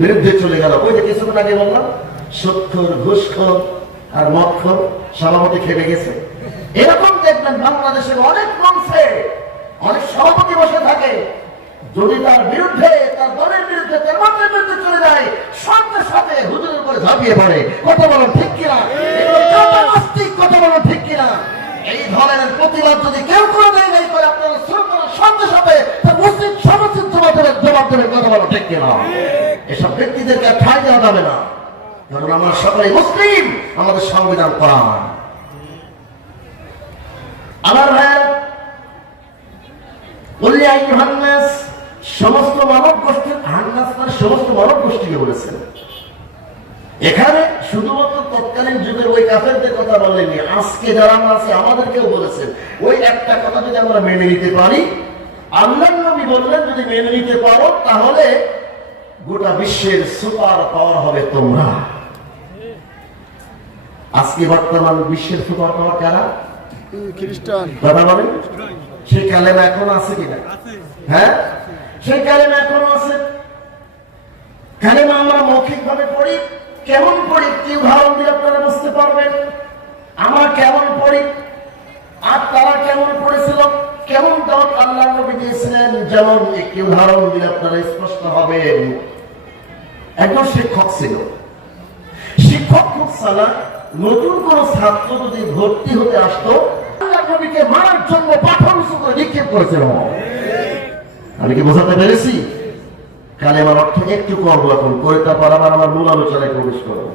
বিরুদ্ধে চলে গেল। ওই যে কিছুক্ষণ আগে বললাম, সুদখোর, ঘুষখোর আর মদখোর সভাপতি খেপে গেছে। এরকম দেখবেন বাংলাদেশের অনেক মঞ্চে অনেক সভাপতি বসে থাকে, যদি তার বিরুদ্ধে, তার দলের বিরুদ্ধে, তার মতের বিরুদ্ধে চলে যায়, সাথে সাথে হুজুরের উপরে ঝাঁপিয়ে পড়ে। কথা বলেন ঠিক কিনা? এগুলো চাপাবাস্তিক, কথা বলেন ঠিক কিনা? এই ধরনের প্রতিবাদ যদি কেউ কোনো জায়গায় করে, আপনারা সরকারের সাথে সাথে তার মুসলিম সমাজের জবাব দেবে। কথা বলেন ঠিক কিনা? এসব ব্যক্তিদেরকে ঠাঁই দেওয়া যাবে না, কারণ আমরা সকলে মুসলিম, আমাদের সংবিধান কোরআন। আমার ভাইয়েরা, সমস্ত মানব গোষ্ঠীর, হান্নাস মানে সমস্ত মানব গোষ্ঠীকে বলেছেন। এখানে শুধুমাত্র তৎকালীন যুগের ওই কাফেরদের কথা বলেননি, আজকে যারা আমরা আছি আমাদেরকেও বলেছেন। ওই একটা কথা যদি আমরা মেনে নিতে পারি, আল্লাহর নবী বললেন যদি মেনে নিতে পারো তাহলে গোটা বিশ্বের সুপার পাওয়ার হবে তোমরা। আজকে বর্তমান বিশ্বের সুপার পাওয়ার কারা? খ্রিস্টান। কথা বলেন, সেই কালেমা এখনো আছে কিনা? হ্যাঁ, সেই কালেমা এখনো আছে। কালেমা আমরা মৌখিক ভাবে পড়ি, কেমন পড়ি কি উদাহরণ দিয়ে আপনারা বুঝতে পারবেন আমরা কেমন পড়ি আর তারা কেমন পড়েছিল, কেমন দাওয়াত আল্লাহর নবী দিয়েছিলেন। যেমন একটি উদাহরণ দিলে আপনারা স্পষ্ট হবেন। একজন শিক্ষক ছিল, শিক্ষক খুব সালা, নতুন কোন ছাত্র যদি ভর্তি হতে আসতো আল্লাহর নবীকে মারার জন্য পাথর উঁচু করে নিক্ষেপ করেছিল। আমি কি বোঝাতে পেরেছি? কালেমার অর্থ একটু করবো এখন, করে তারপর আবার আমার মূল আলোচনায় প্রবেশ করবো।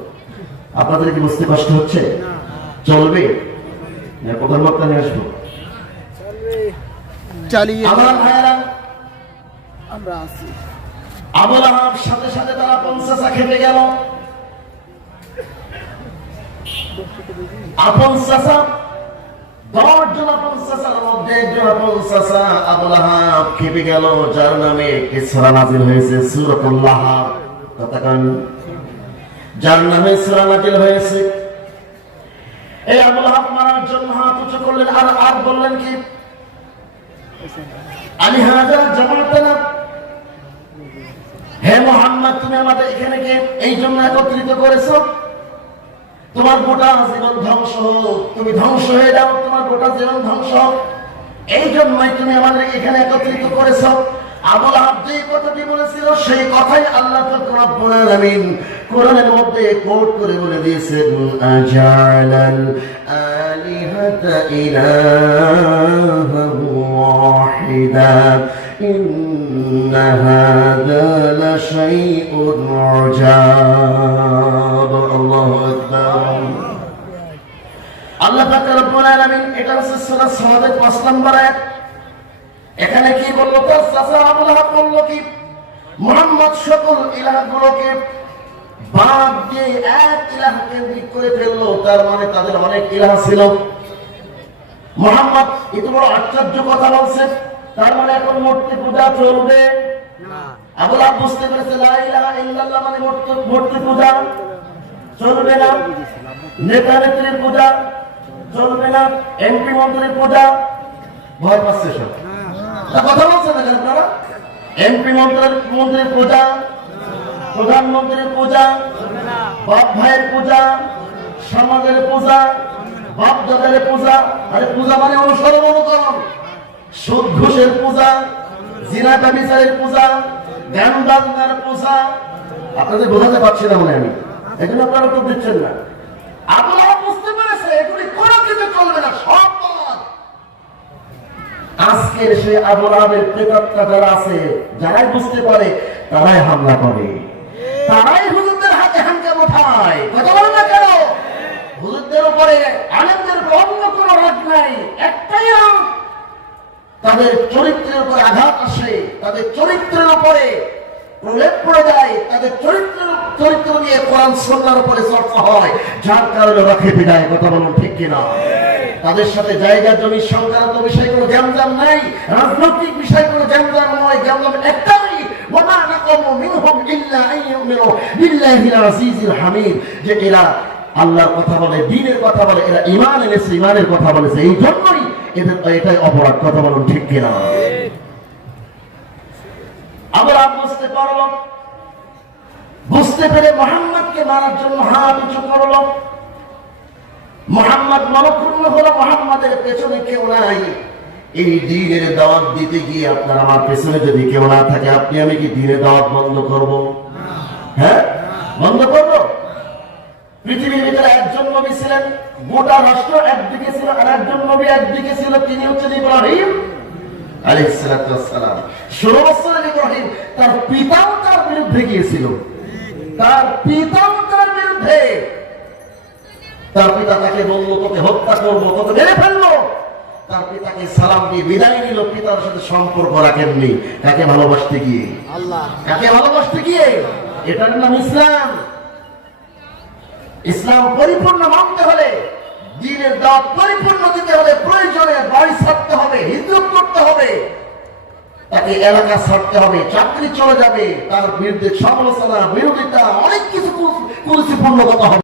আপনাদের কি বুঝতে কষ্ট হচ্ছে? চলবে না প্রধান বক্তা নিয়ে আসবো? আমার ভাইয়েরা, আমরা আছি। আবু লাহাব সাথে সাথে তারা 50 খেপে গেল। আপন চাচা 10 জন আপন চাচার মধ্যে একজন আপন চাচা আবু লাহাব খেপে গেল, যার নামে একটি সূরা নাযিল হয়েছে, সূরাতুল লাহাব। কতক্ষণ যার নামে সূরা নাযিল হয়েছে। এই আবু লাহাব মারার জন্য হাত উঁচু করলেন আর বললেন কি, আলী হাজা জামাতানা, হে মুহাম্মদ তুমি আমাদের এখানে কে এই জন্য একত্রিত করেছো? তোমার গোটা জীবন ধ্বংস হোক, তুমি ধ্বংস হয়ে যাও, তোমার গোটা জীবন ধ্বংস হোক, এই জন্যই তুমি আমাদের এখানে একত্রিত করেছো। আবু লাহাব যে কথাটি বলেছিল সেই কথাই আল্লাহ রাব্বুল আলামিন কোরআনের মধ্যে কোট করে বলে দিয়েছেন, আজালাল আলিহাতা ইলাহান ওয়াহিদা ইন্না হাযা লাশাইউন উজাব। আল্লাহু আকবার। আল্লাহ পাক রব্বুল আলামিন, এটা হচ্ছে সূরা সাদের 5 নম্বর আয়াত। এখানে কি বললো? তার চাচা আবু লাহাব বলল কি, মুহাম্মদ সকল ইলাহগুলোকে বাদ দিয়ে এক ইলাহ কেন্দ্রিক করে ফেললো। তার মানে তাদের অনেক ইলাহ ছিল। মুহাম্মদ এত বড় আশ্চর্য কথা বলছে, তার মানে এখন মূর্তি পূজা চলবে না। আবু লাহাব বুঝতে পেরেছে লা ইলাহা ইল্লাল্লাহ মানে মূর্তি পূজা চলবে না, নেতা নেত্রীর পূজা চলবে না, এমপি মন্ত্রীর পূজা। ভয় পাচ্ছে সব কথা বলছেন না আপনারা? এমপি মন্ত্রীর পূজা, প্রধানমন্ত্রীর পূজা, বাপ ভাইয়ের পূজা, সমাজের পূজা, বাপ দাদার পূজা। আরে পূজা মানে অনুসরণ, অনুকরণ। সুদ ঘুষের পূজা, জিনা ব্যভিচারের পূজা, গান বাজনার পূজা। আপনাদের বোঝাতে পারছি না মনে আমি, এগুলো আপনারা উত্তর দিচ্ছেন না। আবু লাহাব বুঝতে পেরেছে এগুলি কোনো কিছু চলবে না, সব বাদ। আজকের সে আবু লাহাবের প্রেতাত্মা যারা আছে, যারাই বুঝতে পারে তারাই হামলা করে, তারাই হুজুরদের হাতে হাঙ্গাম ওঠায়। কথা বলেন না কেন? হুজুরদের উপরে, আলেমদের অন্য কোনো রাগ নাই, একটাই রাগ, তাদের চরিত্রের উপরে আঘাত আসে, তাদের চরিত্রের উপরে প্রলেপ পড়ে যায়, তাদের চরিত্র নিয়ে কোরআন সুন্নাহর উপরে চর্চা হয়, যার কারণে ওরা খেপে যায়। কথা বলুন ঠিক কিনা? তাদের সাথে জায়গা জমি সংক্রান্ত বিষয় কোনো জ্যামজাম নাই, রাজনৈতিক বিষয় কোনো জ্যামজাম নয়। জ্যামজাম একটাই, ওয়া নাকামু মিনহুম ইল্লা আইয়ুমিনু বিল্লাহিল আজিজিল হামিদ, যে এরা আল্লাহর কথা বলে, দ্বীনের কথা বলে, এরা ঈমান এনেছে, ঈমানের কথা বলেছে, এই জন্যই এদের এটাই অপরাধ। কথা বলুন ঠিক কিনা? আমরা বুঝতে পারলাম বুঝতে পেরে মুহাম্মদকে মারার জন্য হাত উঁচু করলো। মুহাম্মদ মনক্ষুণ্ণ হলো, মুহাম্মাদের পেছনে কেউ নাই। এই দ্বীনের দাওয়াত দিতে গিয়ে আপনার আমার পেছনে যদি কেউ না থাকে, আপনি আমি কি দ্বীনের দাওয়াত বন্ধ করব? হ্যাঁ, বন্ধ করব? পৃথিবীর ভিতরে একজন নবী ছিলেন, গোটা রাষ্ট্র একদিকে ছিল, আর একজন নবী একদিকে ছিল, তিনি হচ্ছেন ইব্রাহিম আলাইহিস সালাতু ওয়াস সালাম। 16 বছরের ইব্রাহিম, তার পিতাও তার বিরুদ্ধে গিয়েছিল, তার পিতাও তার বিরুদ্ধে। তার পিতা তাকে বলল, তোকে হত্যা করবো, তোকে মেরে ফেলবো। তার পিতাকে সালাম দিয়ে বিদায় নিল। পিতার সাথে সম্পর্ক রাখেননি। কাকে ভালোবাসতে গিয়ে? আল্লাহ। কাকে ভালোবাসতে গিয়ে? এটার নাম ইসলাম। ইসলাম পরিপূর্ণ মানতে হলে, দ্বীনের দাওয়াত পরিপূর্ণ দিতে হলে, প্রয়োজনে বাড়ি ছাড়তে হবে, হিজরত করতে হবে, তাকে এলাকা ছাড়তে হবে, চাকরি চলে যাবে, তার বিরুদ্ধে সমালোচনা, বিরোধিতা, অনেক কিছু কুরুচিপূর্ণ কথা হবে।